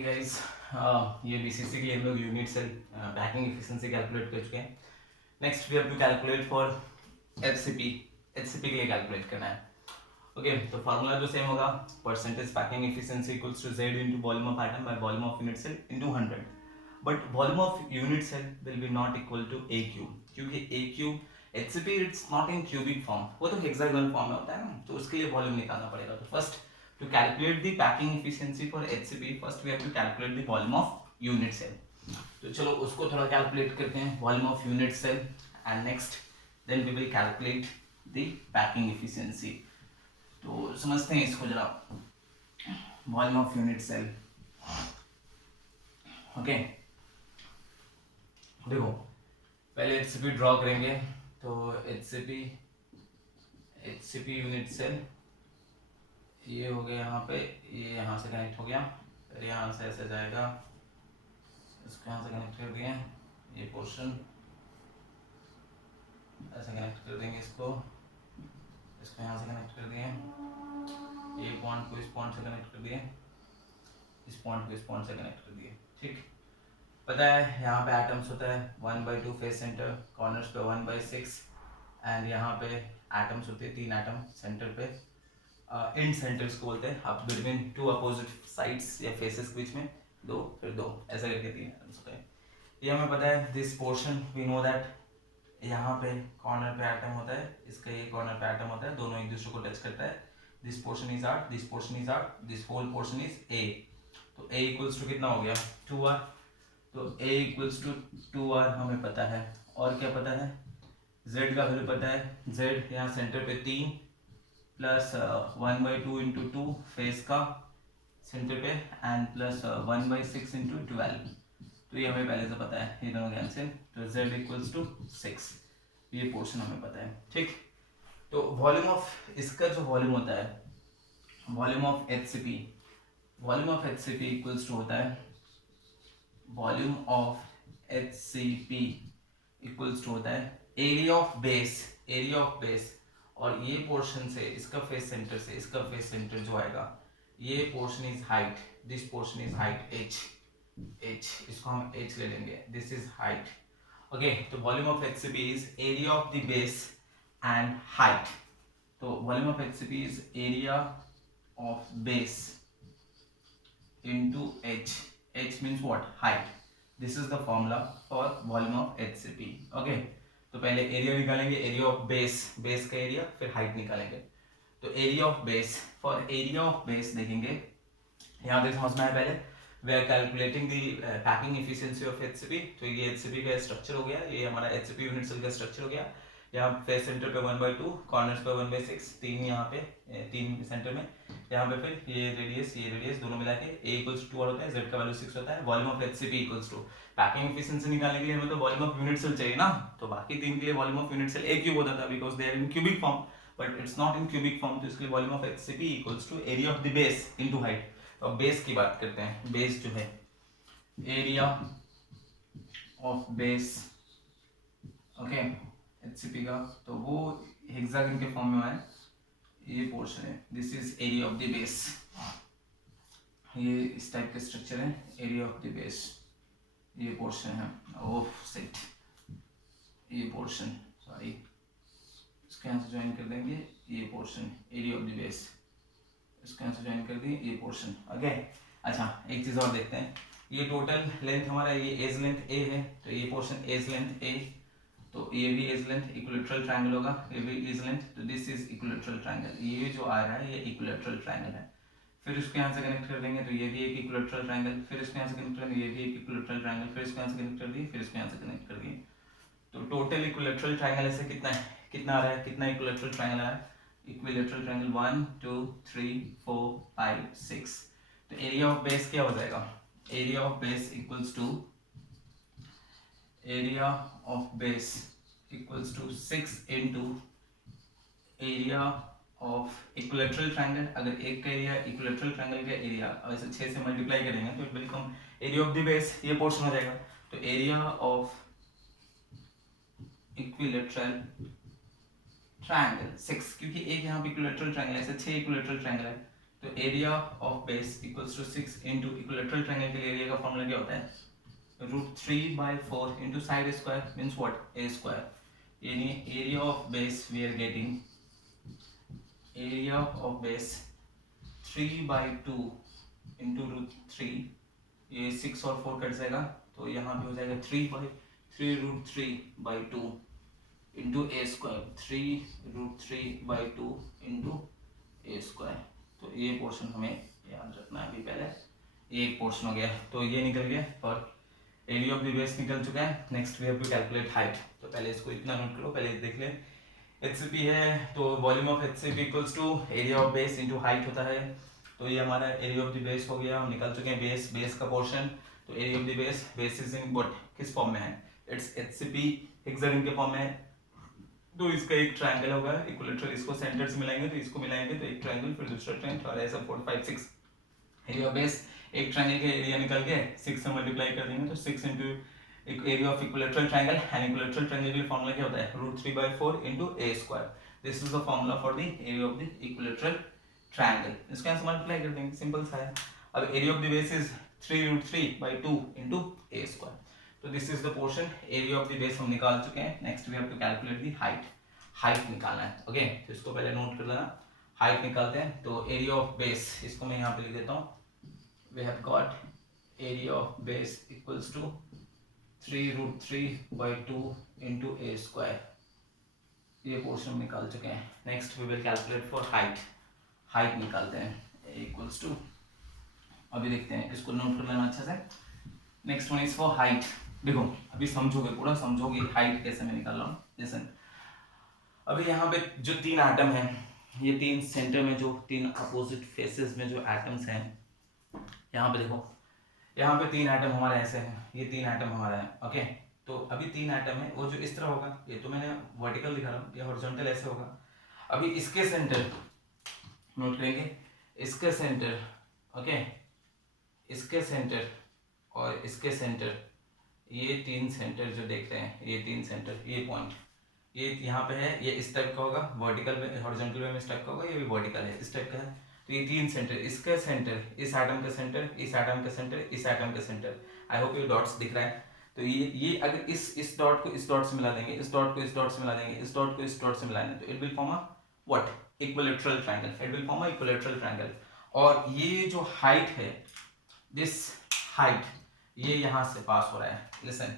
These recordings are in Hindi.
ओके गाइस, ये बीसीसी के लिए हम लोग unit cell packing efficiency calculate कर चुके हैं. Next we have to calculate for HCP. HCP के लिए कैलकुलेट करना है. ओके, तो फार्मूला जो सेम होगा, percentage packing efficiency equals to Z into volume of atom by volume of unit cell into 100. But volume of unit cell will be not equal to a cube, क्योंकि a cube HCP it's not in cubic form, वो तो हेक्सागोनल फॉर्म में होता है ना, तो उसके लिए वॉल्यूम निकालना पड़ेगा. तो first, to calculate the packing efficiency for HCP, first we have to calculate the volume of unit cell. तो चलो उसको थोड़ा कैलकुलेट करते हैं, volume of unit cell, and next then we will calculate the packing efficiency. तो समझते हैं इसको जरा. volume of unit cell. Okay, देखो पहले HCP ड्रॉ करेंगे. तो HCP यूनिट सेल ये हो गया यहाँ पे, ये यहाँ से कनेक्ट हो गया, फिर यहाँ से ऐसे जाएगा, इसको यहाँ से कनेक्ट कर दिए, ये पोर्शन ऐसे कनेक्ट कर देंगे, इसको यहाँ से कनेक्ट कर दिए, ये पॉइंट को इस पॉइंट से कनेक्ट कर दिए, इस पॉइंट को इस पॉइंट से कनेक्ट कर दिए. ठीक, पता है यहाँ पे एटम्स होता है 1/2 फेस सेंटर, कॉर्नर्स पे 1/6, एंड यहाँ पे एटम्स होते हैं 3 एटम सेंटर पे, इन सेंटर्स को बोलते हैं. अब बिटवीन टू अपोजिट साइड्स या फेसेस के बीच में 2 फिर 2 ऐसा करके 3 एटम्स होते हैं. ये हमें पता है. This portion we know that यहाँ पे कॉर्नर पे एटम होता है, इसका ये कॉर्नर पे एटम होता है, दोनों एक दूसरे को टच करता है. This portion is R, this portion is R, this whole portion is A. तो ए इक्वल्स टू कितना हो गया 2r. तो ए इक्वल्स टू 2r हमें पता है. और क्या पता है, z का वैल्यू पता है. z यहाँ सेंटर पे 3 प्लस 1/2 इंटू 2 फेस का सेंटर पे, एंड प्लस 1/6 इंटू 12. तो ये हमें पहले से पता है, ये दोनों कैंसिल. तो z इक्वल्स टू 6, ये पोर्शन हमें पता है. ठीक, तो वॉल्यूम ऑफ इसका जो वॉल्यूम होता है, volume of HCP, volume of HCP equals to होता है, volume of HCP equals to होता है area of base. Area of base, और ये पोर्शन से इसका फेस सेंटर से इसका फेस सेंटर जो आएगा, ये portion is height, this portion is height h. इसको हम h ले लेंगे, दिस इज हाइट. ओके, तो volume of HCP is area of the base and height. तो volume of HCP is area of base into h. h means what? Height. This is the formula for volume of HCP. Okay, तो पहले एरिया निकालेंगे, एरिया ऑफ बेस, बेस का एरिया, फिर हाइट निकालेंगे. तो area of base, for area of base देखेंगे, यहाँ तक समझना है. पहले we are calculating the packing efficiency of HCP. तो ये एचसीपी का स्ट्रक्चर हो गया, ये हमारा एचसीपी यूनिट सेल का स्ट्रक्चर हो गया. यहाँ फेस सेंटर पे 1/2, कॉर्नर्स पे 1/6, 3 यहाँ पे 3 सेंटर में, यहाँ पे फिर ये रेडियस दोनों मिला के a इक्वल्स टू होता है, z का वैल्यू 6 होता है. Volume of HCP equals to, packing efficiency निकालने के लिए हमें तो वॉल्यूम ऑफ यूनिट सेल चाहिए ना. तो बाकी 3 के लिए volume of unit cell a cube होता था, because they are in cubic form, but it's not in cubic form. तो इसके लिए volume of HCP equals to area of the base into height. तो अब बेस की बात करते हैं. बेस जो है, area of base, okay, HCP का, तो वो हेक्सागन के फॉर्म में है. ये पोर्शन है, this is area of the base. ये इस टाइप का स्ट्रक्चर है, एरिया ऑफ द बेस. ये पोर्शन है, ओफ सेट, ये पोर्शन, सॉरी, इसके यहाँ से ज्वाइन कर देंगे, ये portion area of the base, इसके यहाँ से ज्वाइन कर दिए, ये पोर्शन. ओके, अच्छा एक चीज और देखते हैं. ये टोटल लेंथ हमारा, ये एज लेंथ a है, तो ये पोर्शन एज लेंथ a, तो ये भी एज लेंथ, इक्विलैटरल ट्रायंगल होगा, ये भी एज लेंथ, तो दिस इज इक्विलैटरल ट्रायंगल. ये जो आ रहा है ये इक्विलैटरल ट्रायंगल है. फिर इसको यहाँ से कनेक्ट कर देंगे, तो ये भी एक इक्विलैटरल ट्रायंगल, फिर इसको यहाँ से कनेक्ट कर देंगे, ये भी एक इक्विलैटरल ट्रायंगल, फिर इसको यहाँ से कनेक्ट कर दिए, फिर इसको यहाँ से कनेक्ट कर दिए. तो टोटल इक्विलैटरल ट्रायंगल ऐसे कितना है, कितना आ रहा है, कितना इक्विलैटरल ट्रायंगल आ रहा है, इक्विलैटरल ट्रायंगल 1 2 3 4 5 6. तो एरिया ऑफ बेस क्या हो जाएगा, area of base equals to, area of base equals to 6 into area of equilateral triangle. अगर एक का एरिया इक्विलैटरल ट्रायंगल का एरिया ऐसे 6 से मल्टीप्लाई करेंगे तो it will come area of the base, ये पोर्शन हो जाएगा. तो एरिया ऑफ इक्विलैटरल ट्रायंगल 6, क्योंकि एक यहाँ पे इक्विलैटरल ट्रायंगल है, ऐसे 6 इक्विलैटरल ट्रायंगल है, तो area of base equals to 6 into equilateral triangle के लिए एरिया का फॉर्मूला क्या होता है, √3/4 into side square means what, a square. यानी area of base we are getting area of base 3/2 into √3, ये 6 और 4 कट जाएगा तो यहाँ पे हो जाएगा 3/3 इंटू ए स्क्वायर, 3√3/2 इंटू ए स्क्वायर। तो ये पोर्शन हमें याद रखना है अभी पहले, ये एक पोर्शन हो गया तो ये निकल गया और एरिया ऑफ द बेस निकल चुका है। Next we have to calculate height. तो पहले इसको इतना नोट करो, पहले देख ले HCP है तो volume of HCP equals to area of base into height होता है। तो ये हमारा एरिया ऑफ द बेस हो गया, हम निकल चुके हैं बेस का पोर्शन। तो area of the base is in what, किस फॉर्म में है, इट्स HCP हेक्सागन के फॉर्म में है। तो इसका एक ट्रायंगल होगा इक्विलेटरल, इसको सेंटर से मिलाएंगे तो इसको मिलाएंगे तो एक ट्रायंगल, फिर दूसरा ट्रायंगल और ऐसा 4 5 6 एरिया ऑफ बेस। एक ट्रायंगल के एरिया निकल के 6 से मल्टीप्लाई कर देंगे तो 6 into area of equilateral triangle, and equilateral triangle के लिए फॉर्मूला क्या होता है, √3/4 into A square. This is the formula for the area of the equilateral triangle. इसको यहाँ से मल्टीप्लाई कर देंगे, सिंपल सा है। अब area of the base is 3√3/2 into A square. तो this is the portion, area of the base हम निकाल चुके हैं। Next we have to calculate the height निकालना है। ओके तो इसको पहले नोट कर लेना, हाइट निकालते हैं। तो एरिया ऑफ बेस, इसको मैं यहाँ पे लिख देता हूँ, we have got area of base equals to 3√3/2 into A square. ये पोर्शन निकाल चुके हैं। Next we will calculate for height निकालते हैं इक्वल्स टू, अभी देखते हैं, इसको नोट कर लेना अच्छे से। Next one is for height. देखो अभी समझोगे, पूरा समझोगे हाइट कैसे मैं निकाल रहा हूँ। जैसे अभी यहाँ पे जो 3 एटम हैं, ये 3 सेंटर में जो 3 अपोजिट फेसेस में जो एटम्स हैं, यहाँ पे देखो, यहाँ पे 3 एटम हमारे ऐसे हैं, ये 3 एटम हमारा है। ओके तो अभी 3 एटम है, वो जो इस तरह होगा, ये तो मैंने वर्टिकल दिखा रहा हूँ, ये हॉरिजॉन्टल ऐसे होगा। अभी इसके सेंटर नोट करेंगे, इसके सेंटर, ओके इसके सेंटर और इसके सेंटर, ये 3 सेंटर जो देख रहे हैं, ये 3 सेंटर, ये पॉइंट, ये यहाँ पे है, ये इस टाइप का होगा, वर्टिकल में हॉरिजॉन्टल में इस टाइप का होगा, ये भी वर्टिकल है, इस टाइप का है। तो ये 3 सेंटर, इसका सेंटर, इस एटम का सेंटर, इस एटम का सेंटर, इस एटम का सेंटर। आई होप ये डॉट्स दिख रहा है। तो ये अगर इस डॉट को इस डॉट से मिला देंगे, इस डॉट को इस डॉट से मिला देंगे, इस डॉट को इस डॉट से मिला देंगे, तो it will form a what, equilateral triangle. It will form a equilateral triangle. और ये जो हाइट है, दिस हाइट, ये यहाँ से पास हो रहा है, listen,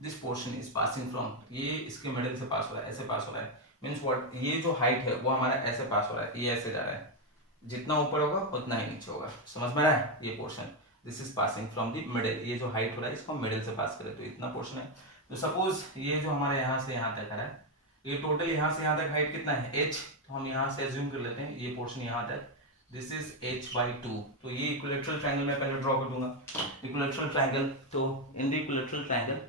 this portion is passing from, ये इसके मिडिल से पास हो रहा है, ऐसे पास हो रहा है, मीन्स व्हाट, ये जो हाइट है वो हमारा ऐसे पास हो रहा है, ये ऐसे जा रहा है, जितना ऊपर होगा उतना ही नीचे होगा। समझ में आ रहा है? ये portion, this is passing from the middle, ये जो हाइट हो रहा है इसको मिडिल से पास करें तो इतना पोर्शन है। तो सपोज ये जो हमारे यहाँ से यहाँ तक है, ये टोटल यहाँ से यहाँ तक हाइट कितना है, h, तो हम यहाँ से एज्यूम कर लेते हैं ये पोर्शन यहाँ तक, दिस इज h/2। तो ये इक्विलेटरल ट्रायंगल मैं पहले ड्रॉ कर दूंगा, इक्विलेटरल ट्रायंगल। तो इन द इक्विलेटरल ट्रायंगल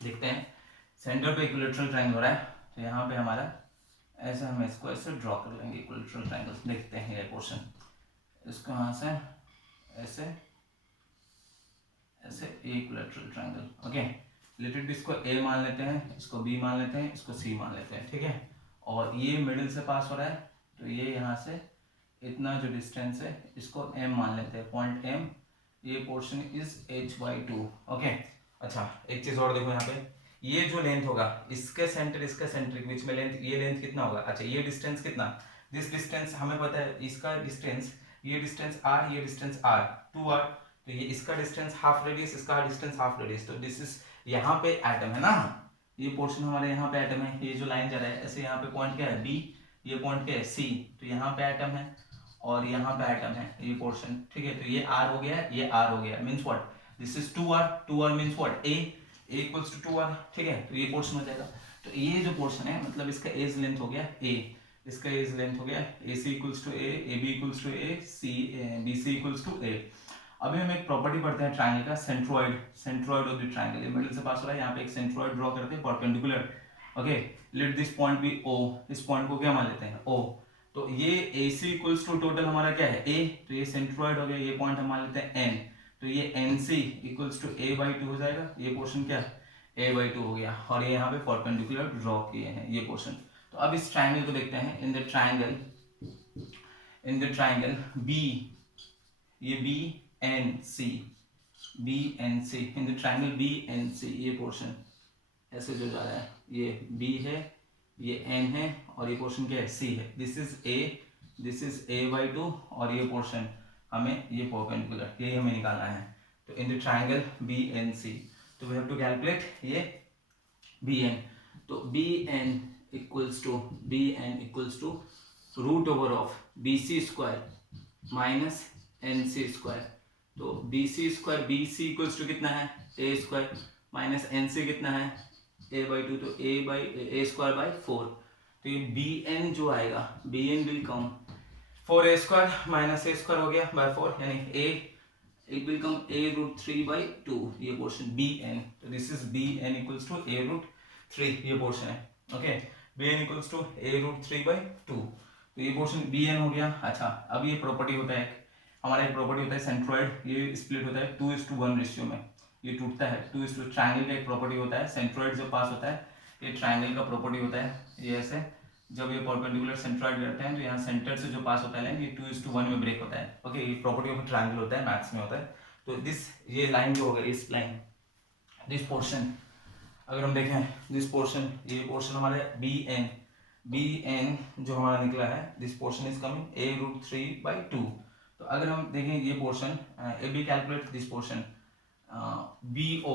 देखते हैं, सेंटर पे इक्विलेटरल ट्रायंगल हो रहा है, तो यहाँ पे हमारा ऐसा, हम इसको ऐसे ड्रॉ कर लेंगे इक्विलेटरल ट्रायंगल। देखते हैं ये पोर्शन, इसको यहाँ से ऐसे ऐसे, इक्विलेटरल ट्रायंगल। ओके लेट इसको A मान लेते हैं, इसको B मान लेते हैं, इसको C मान लेते हैं, ठीक है। और ये मिडिल से पास हो रहा है, तो ये यहाँ से इतना जो डिस्टेंस है इसको M मान लेते हैं, पॉइंट M। ये पोर्शन इज h/2। ओके अच्छा एक चीज और देखो, यहाँ पे ये जो लेंथ होगा, इसके सेंटर के बीच में लेंथ, ये लेंथ कितना होगा, अच्छा ये डिस्टेंस कितना, दिस डिस्टेंस हमें पता है, इसका डिस्टेंस, ये डिस्टेंस r, ये डिस्टेंस r, 2r, तो ये इसका डिस्टेंस हाफ रेडियस, इसका डिस्टेंस हाफ रेडियस। तो दिस इज, यहाँ पे एटम है ना, ये पोर्शन हमारे यहाँ पे एटम है, ये जो लाइन जा रहा है ऐसे, यहाँ पे पॉइंट क्या है B, ये पॉइंट क्या है C, तो यहाँ पे एटम है और यहाँ पे एटम है, ये पोर्शन, ठीक है। तो ये R हो गया, ये R हो गया, means what, this is 2r means what, A equals to 2r, ठीक है। तो ये पोर्शन हो जाएगा। तो ये जो पोर्शन है, मतलब इसका एज लेंथ हो गया A, इसका एज लेंथ हो गया AC equals to A, AB equals to A, BC equals to A। अभी हम एक प्रॉपर्टी पढ़ते हैं ट्रायंगल का, सेंट्रोइड ऑफ द ट्रायंगल, ये मिडिल से पास हो रहा है, यहाँ पे एक सेंट्रोइड ड्रॉ करते हैं perpendicular. Okay let this point be O, इस पॉइंट को क्या मान लेते हैं O। तो ये AC इक्वल्स टू टोटल हमारा क्या है A, तो ये सेंट्रोइड हो गया, ये पॉइंट हम मान लेते हैं N, तो ये NC इक्वल्स टू A/2 हो जाएगा, ये पोर्शन क्या A/2 हो गया, और ये यहाँ पे परपेंडिकुलर ड्रॉ किए हैं ये पोर्शन। तो अब इस ट्रायंगल को देखते हैं, in the in the triangle B, ये B N C, B N C, in the triangle B N C, ये पोर्शन ऐसे जो जा रहा है, ये बी है, ये एन है, और ये पोर्शन क्या है, सी है। दिस इज ए बाई 2, और ये पोर्शन हमें ये परपेंडिकुलर, ये हमें निकालना है। तो in the triangle B N C, तो वी हैव टू कैलकुलेट ये बी एन। तो B N equals to root over of B C square minus N C square. तो B C square, B C equals to कितना है, a square, minus N C कितना है, ए बाई 2, तो ए स्क्वायर बाई 4। तो ये बी एन जो आएगा, B N will come 4a square minus a square हो गया बाय 4, यानी a, it will come a root 3 by 2, ये पोर्शन बी एन। तो this is B N equals to a root 3, ये पोर्शन है। Okay, B N equals to a root 3 by 2, तो ये पोर्शन बी एन हो गया। अच्छा, अब ये प्रॉपर्टी होता है, हमारा एक प्रॉपर्टी होता है सेंट्रॉइड, ये स्प्लिट होता है 2:1 रेशियो में, ये टूटता है 2:, ट्राइंगल का एक प्रॉपर्टी होता है, सेंट्रॉइड जब पास होता है, ये ट्राइंगल का प्रॉपर्टी होता है, ये ऐसे जब ये परपेंडिकुलर सेंट्रॉइड रहते हैं तो यहाँ सेंटर से जो पास होता है लाइन, ये 2:1 में ब्रेक होता है। ओके, ये प्रॉपर्टी ऑफ ट्राइंगल होता है, मैथ्स में होता है। तो दिस, ये लाइन जो होगा, इस लाइन, दिस पोर्शन अगर हम देखें, दिस पोर्शन, ये पोर्शन हमारे बी एन जो हमारा निकला है, this portion is coming a root 3 by 2। तो अगर हम देखें ये पोर्शन, A B calculate this portion, B O,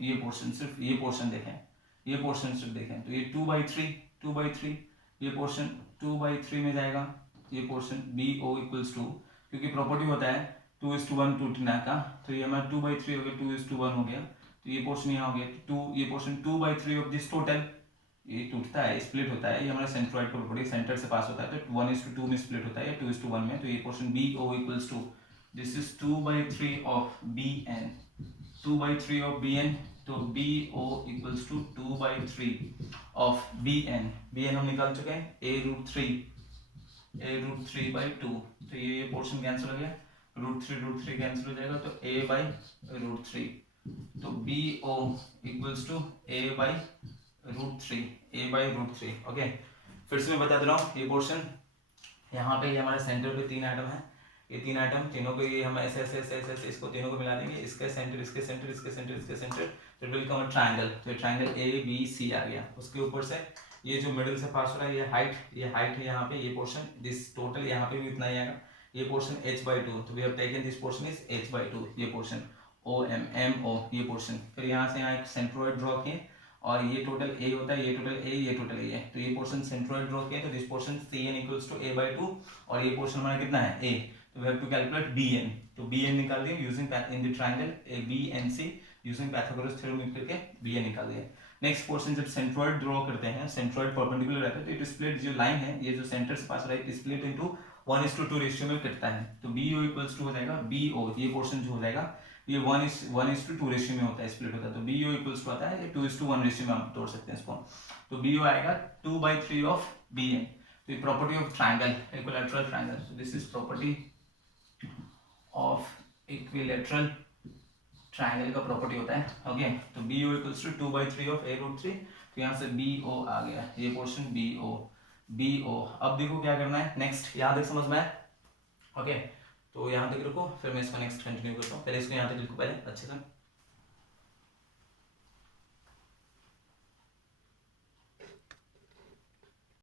ये पोर्शन, सिर्फ ये पोर्शन देखें, ये पोर्शन सिर्फ देखें, तो ये 2/3, ये पोर्शन 2/3 में जाएगा, ये portion B O equals to, क्योंकि प्रॉपर्टी होता है 2:1 टूटने का, तो ये हमारा 2/3 हो गया, 2:1 हो गया, तो ये पोर्शन यहाँ हो गया 2, ये पोर्शन 2/3 ऑफ दिस टोटल, ये टूटता है, स्प्लिट होता है, ये हमारा सेंट्रॉइड का प्रॉपर्टी, सेंटर से पास होता है, तो 1:2 में स्प्लिट होता है, 2:1 में, तो ये portion B O equals to, this is 2/3 of B N, 2/3 of B N, तो B O equals to 2/3 of B N हम निकाल चुके हैं, a रूट 3 बाई 2, तो ये पोर्शन कैंसिल हो गया, रूट थ्री कैंसिल हो जाएगा, तो a बाई रूट 3, तो B O equals to a by root 3। Okay, फिर से मैं बता दे रहा हूँ, ये पोर्शन यहाँ पे, ये हमारे सेंटर पे 3 आइटम है, ये 3 आइटम, तीनों को ये हम ऐसे इसको तीनों को मिला देंगे, इसके सेंटर, इसके सेंटर, इसके सेंटर, इसके सेंटर, तो it will come a triangle. तो ट्रायंगल ए बी सी आ गया, उसके ऊपर से ये जो मिडिल से पास हो रहा है, ये हाइट है यहाँ पे, ये पोर्शन, दिस टोटल यहाँ पे भी इतना ही आएगा, ये पोर्शन h/2, तो we have taken this portion is h/2, ये पोर्शन o, ये पोर्शन, फिर यहाँ से यहाँ एक सेंट्रोइड ड्रॉ किए, और ये टोटल a होता है, ये टोटल a है, तो ये पोर्शन सेंट्रोइड ड्रॉ किया, तो this portion cn equals to a/2, और ये पोर्शन हमारा कितना है, a, तो we have to calculate bn, तो bn निकाल दिए using in the triangle BNC, using Pythagoras theorem use करके bn निकाल दिए। नेक्स्ट पोर्शन, जब सेंट्रोइड ड्रॉ करते हैं, सेंट्रोइड परपेंडिकुलर रहता है, तो इट स्प्लिट, जो लाइन है, ये जो सेंटर से पास रहा है, स्प्लिट इनटू 1:2 रेशियो में कटता है, तो BO इक्वल्स टू हो जाएगा, BO ये पोर्शन जो हो जाएगा, ये 1:2 रेशियो में होता है, स्प्लिट होता है, तो BO इक्वल्स टू आता है, ये 2:1 रेशियो में हम तोड़ सकते हैं इसको, तो BO आएगा 2/3 ऑफ BN। तो ये property of triangle, equilateral triangle, so this is property of equilateral triangle का प्रॉपर्टी होता है। ओके, तो BO equals to 2/3 of a root 3, तो यहाँ से BO आ गया, ये पोर्शन BO। अब देखो क्या करना है नेक्स्ट, यहाँ तक समझ में आया? ओके, तो यहाँ तक रुको, फिर मैं इसको नेक्स्ट कंटिन्यू करता हूँ, पहले इसको यहाँ तक लिखो पहले अच्छे से।